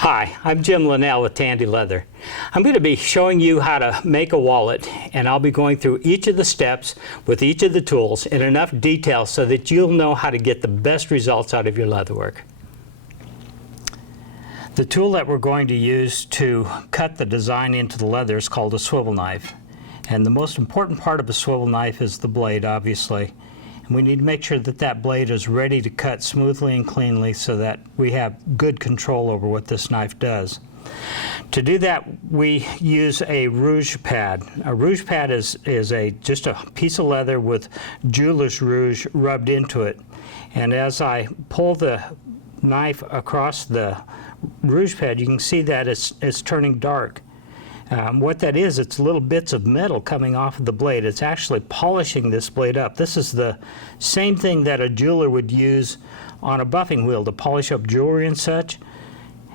Hi, I'm Jim Linnell with Tandy Leather. I'm going to be showing you how to make a wallet, and I'll be going through each of the steps with each of the tools in enough detail so that you'll know how to get the best results out of your leatherwork. The tool that we're going to use to cut the design into the leather is called a swivel knife. And the most important part of a swivel knife is the blade, obviously. We need to make sure that that blade is ready to cut smoothly and cleanly so that we have good control over what this knife does. To do that, we use a rouge pad. A rouge pad is just a piece of leather with jeweler's rouge rubbed into it. And as I pull the knife across the rouge pad, you can see that it's turning dark. What that is, it's little bits of metal coming off of the blade. It's actually polishing this blade up. This is the same thing that a jeweler would use on a buffing wheel to polish up jewelry and such.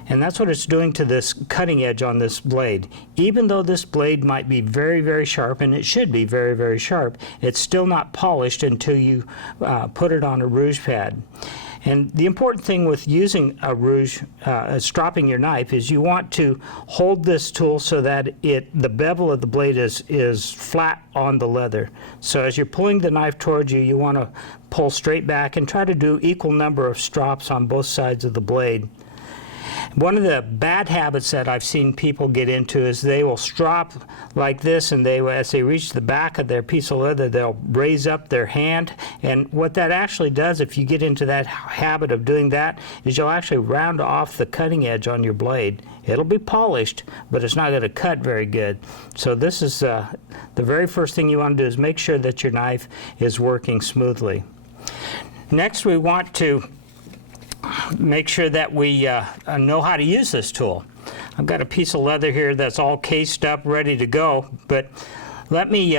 And that's what it's doing to this cutting edge on this blade. Even though this blade might be very, very sharp, and it should be very, very sharp, it's still not polished until you put it on a rouge pad. And the important thing with using a rouge, stropping your knife, is you want to hold this tool so that the bevel of the blade is flat on the leather. So as you're pulling the knife towards you, you want to pull straight back and try to do equal number of strops on both sides of the blade. One of the bad habits that I've seen people get into is they will strop like this, and as they reach the back of their piece of leather, they'll raise up their hand. And what that actually does, if you get into that habit of doing that, is you'll actually round off the cutting edge on your blade. It'll be polished, but it's not going to cut very good. So this is the very first thing you want to do, is make sure that your knife is working smoothly. Next, we want to make sure that we know how to use this tool. I've got a piece of leather here that's all cased up, ready to go, but let me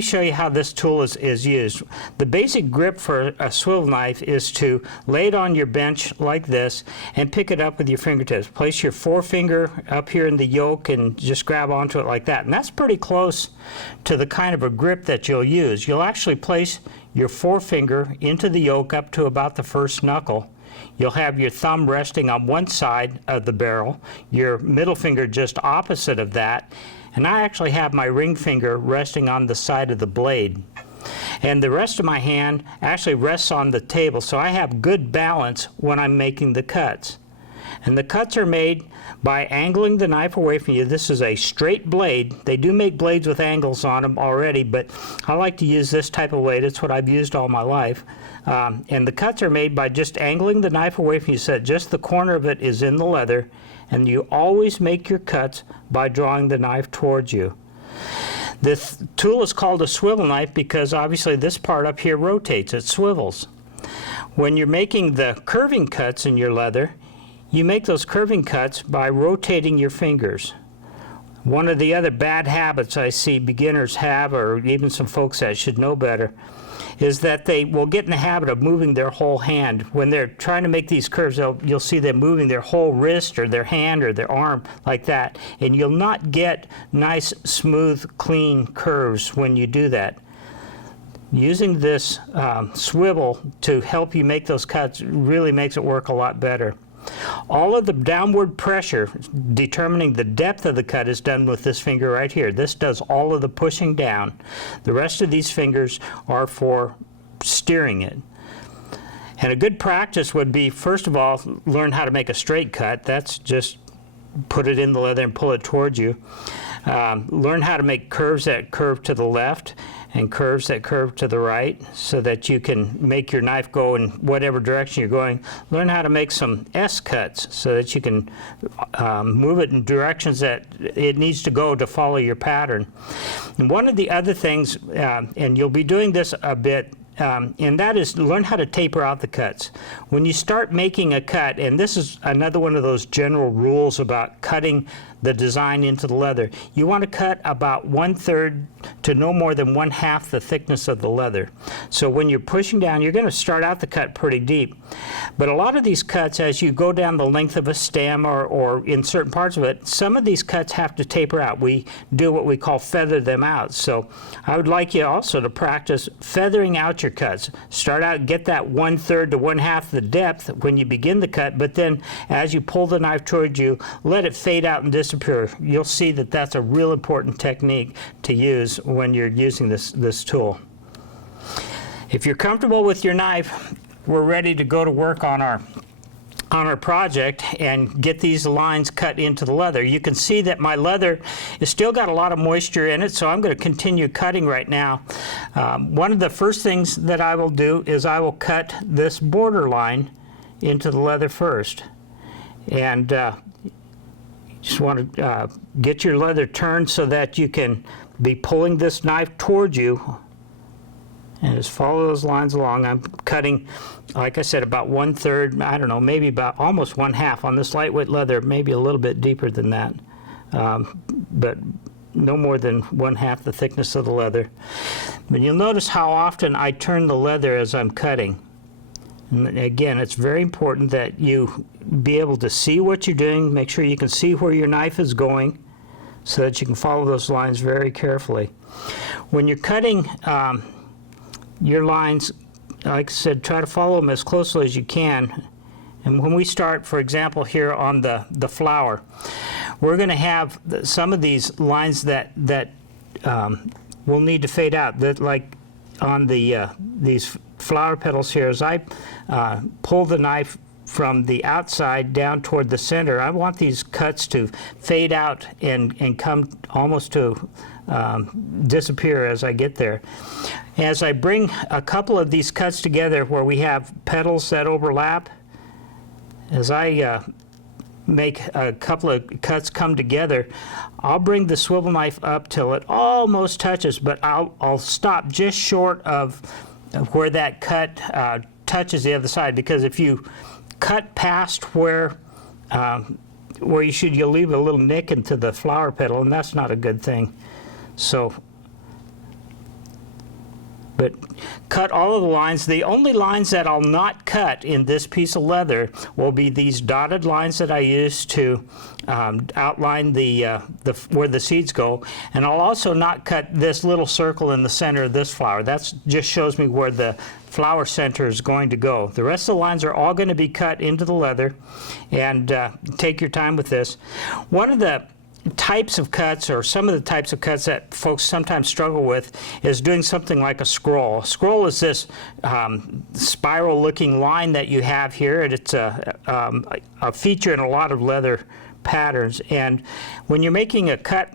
show you how this tool is used. The basic grip for a swivel knife is to lay it on your bench like this and pick it up with your fingertips. Place your forefinger up here in the yoke and just grab onto it like that. And that's pretty close to the kind of a grip that you'll use. You'll actually place your forefinger into the yoke up to about the first knuckle. You'll have your thumb resting on one side of the barrel, your middle finger just opposite of that, and I actually have my ring finger resting on the side of the blade. And the rest of my hand actually rests on the table, so I have good balance when I'm making the cuts. And the cuts are made by angling the knife away from you. This is a straight blade. They do make blades with angles on them already, but I like to use this type of blade. It's what I've used all my life. And the cuts are made by just angling the knife away from you so that just the corner of it is in the leather. And you always make your cuts by drawing the knife towards you. This tool is called a swivel knife because obviously this part up here rotates. It swivels. When you're making the curving cuts in your leather, you make those curving cuts by rotating your fingers. One of the other bad habits I see beginners have, or even some folks that should know better, is that they will get in the habit of moving their whole hand. When they're trying to make these curves, you'll see them moving their whole wrist or their hand or their arm like that. And you'll not get nice, smooth, clean curves when you do that. Using this swivel to help you make those cuts really makes it work a lot better. All of the downward pressure determining the depth of the cut is done with this finger right here. This does all of the pushing down. The rest of these fingers are for steering it. And a good practice would be, first of all, learn how to make a straight cut. That's just put it in the leather and pull it towards you. Learn how to make curves that curve to the left and curves that curve to the right so that you can make your knife go in whatever direction you're going. Learn how to make some S cuts so that you can move it in directions that it needs to go to follow your pattern. And one of the other things, and you'll be doing this a bit, and that is learn how to taper out the cuts. When you start making a cut, and this is another one of those general rules about cutting the design into the leather, you want to cut about 1/3 to no more than 1/2 the thickness of the leather. So when you're pushing down, you're going to start out the cut pretty deep. But a lot of these cuts, as you go down the length of a stem or in certain parts of it, some of these cuts have to taper out. We do what we call feather them out. So I would like you also to practice feathering out your your cuts. Start out, get that 1/3 to 1/2 the depth when you begin the cut, but then as you pull the knife towards you, let it fade out and disappear. You'll see that that's a real important technique to use when you're using this tool. If you're comfortable with your knife, we're ready to go to work on our project and get these lines cut into the leather. You can see that my leather has still got a lot of moisture in it, so I'm going to continue cutting right now. One of the first things that I will do is I will cut this border line into the leather first. And just want to get your leather turned so that you can be pulling this knife towards you. And just follow those lines along. I'm cutting, like I said, about 1/3, I don't know, maybe about almost 1/2 on this lightweight leather, maybe a little bit deeper than that, but no more than 1/2 the thickness of the leather. But you'll notice how often I turn the leather as I'm cutting. And again, it's very important that you be able to see what you're doing, make sure you can see where your knife is going so that you can follow those lines very carefully. When you're cutting your lines, like I said, try to follow them as closely as you can. And when we start, for example, here on the flower, we're going to have some of these lines that will need to fade out. That, like on these flower petals here, as I pull the knife from the outside down toward the center, I want these cuts to fade out and come almost to disappear as I get there. As I bring a couple of these cuts together where we have petals that overlap, as I make a couple of cuts come together, I'll bring the swivel knife up till it almost touches, but I'll stop just short of where that cut touches the other side, because if you cut past where you should, you'll leave a little nick into the flower petal, and that's not a good thing. So, but cut all of the lines. The only lines that I'll not cut in this piece of leather will be these dotted lines that I use to outline where the seeds go. And I'll also not cut this little circle in the center of this flower. That just shows me where the flower center is going to go. The rest of the lines are all going to be cut into the leather, and take your time with this. One of the types of cuts, or some of the types of cuts that folks sometimes struggle with, is doing something like a scroll. A scroll is this spiral looking line that you have here, and it's a feature in a lot of leather patterns. And when you're making a cut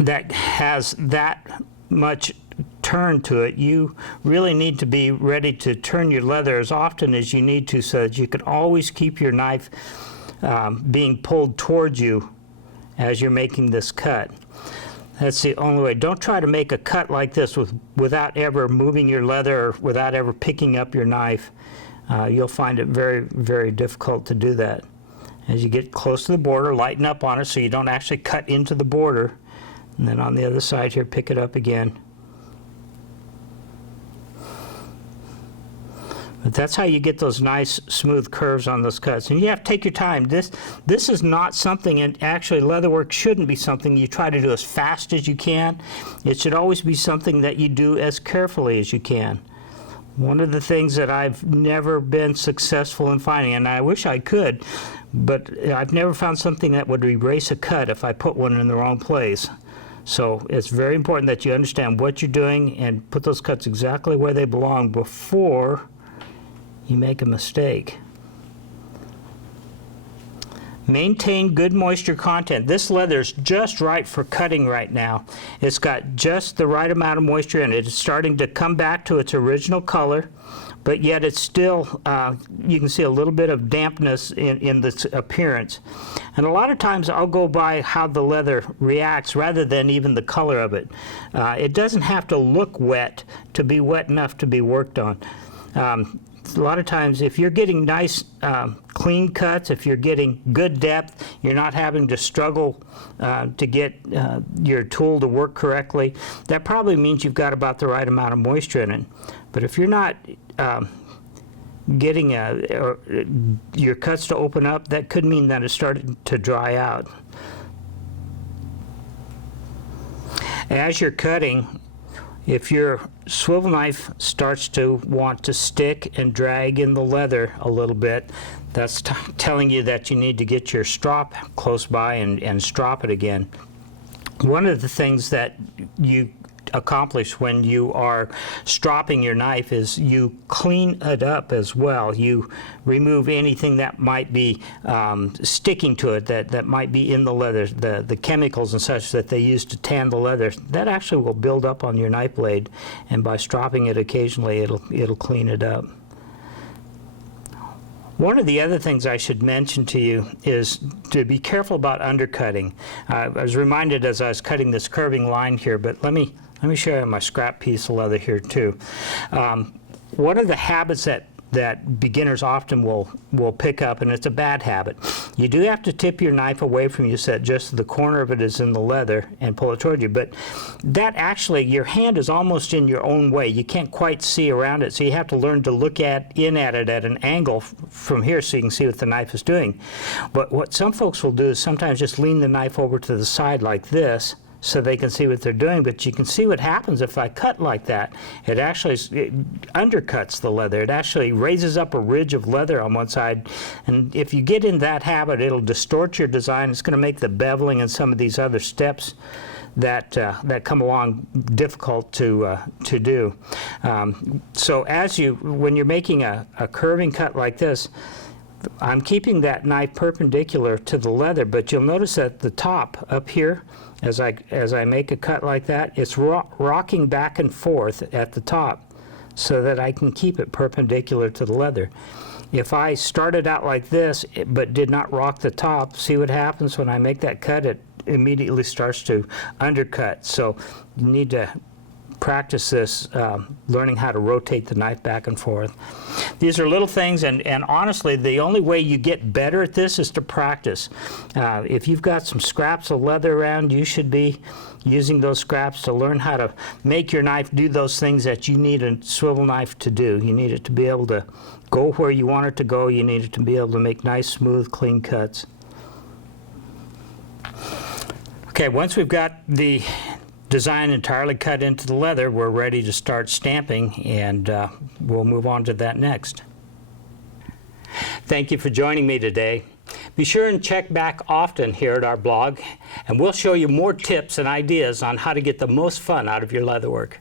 that has that much turn to it, you really need to be ready to turn your leather as often as you need to, so that you can always keep your knife being pulled towards you as you're making this cut. That's the only way. Don't try to make a cut like this without ever moving your leather, or without ever picking up your knife. You'll find it very, very difficult to do that. As you get close to the border, lighten up on it so you don't actually cut into the border. And then on the other side here, pick it up again. But that's how you get those nice smooth curves on those cuts. And you have to take your time. This is not something, and actually leatherwork shouldn't be something you try to do as fast as you can. It should always be something that you do as carefully as you can. One of the things that I've never been successful in finding, and I wish I could, but I've never found something that would erase a cut if I put one in the wrong place. So it's very important that you understand what you're doing and put those cuts exactly where they belong before you make a mistake. Maintain good moisture content. This leather is just right for cutting right now. It's got just the right amount of moisture in it. It's starting to come back to its original color, but yet it's still, you can see a little bit of dampness in this appearance. And a lot of times I'll go by how the leather reacts rather than even the color of it. It doesn't have to look wet to be wet enough to be worked on. A lot of times, if you're getting nice, clean cuts, if you're getting good depth, you're not having to struggle to get your tool to work correctly, that probably means you've got about the right amount of moisture in it. But if you're not getting your cuts to open up, that could mean that it's starting to dry out. As you're cutting, If your swivel knife starts to want to stick and drag in the leather a little bit, that's telling you that you need to get your strop close by and strop it again. One of the things that you accomplish when you are stropping your knife is you clean it up as well. You remove anything that might be sticking to it, that might be in the leather, the chemicals and such that they use to tan the leather. That actually will build up on your knife blade, and by stropping it occasionally, it'll clean it up. One of the other things I should mention to you is to be careful about undercutting. I was reminded as I was cutting this curving line here, but let me show you my scrap piece of leather here too. One of the habits that beginners often will pick up, and it's a bad habit. You do have to tip your knife away from you so that just the corner of it is in the leather and pull it toward you, but that actually, your hand is almost in your own way. You can't quite see around it, so you have to learn to look in at it at an angle from here so you can see what the knife is doing. But what some folks will do is sometimes just lean the knife over to the side like this, so they can see what they're doing, but you can see what happens if I cut like that. It actually undercuts the leather. It actually raises up a ridge of leather on one side, and if you get in that habit, it'll distort your design. It's going to make the beveling and some of these other steps that come along difficult to do. So when you're making a curving cut like this, I'm keeping that knife perpendicular to the leather, but you'll notice at the top up here, as I make a cut like that, it's rocking back and forth at the top so that I can keep it perpendicular to the leather. If I started out like this but did not rock the top, see what happens when I make that cut? It immediately starts to undercut. So you need to practice this, learning how to rotate the knife back and forth. These are little things, and honestly, the only way you get better at this is to practice. If you've got some scraps of leather around, you should be using those scraps to learn how to make your knife do those things that you need a swivel knife to do. You need it to be able to go where you want it to go. You need it to be able to make nice, smooth, clean cuts. Okay, once we've got the design entirely cut into the leather, we're ready to start stamping, and we'll move on to that next. Thank you for joining me today. Be sure and check back often here at our blog, and we'll show you more tips and ideas on how to get the most fun out of your leatherwork.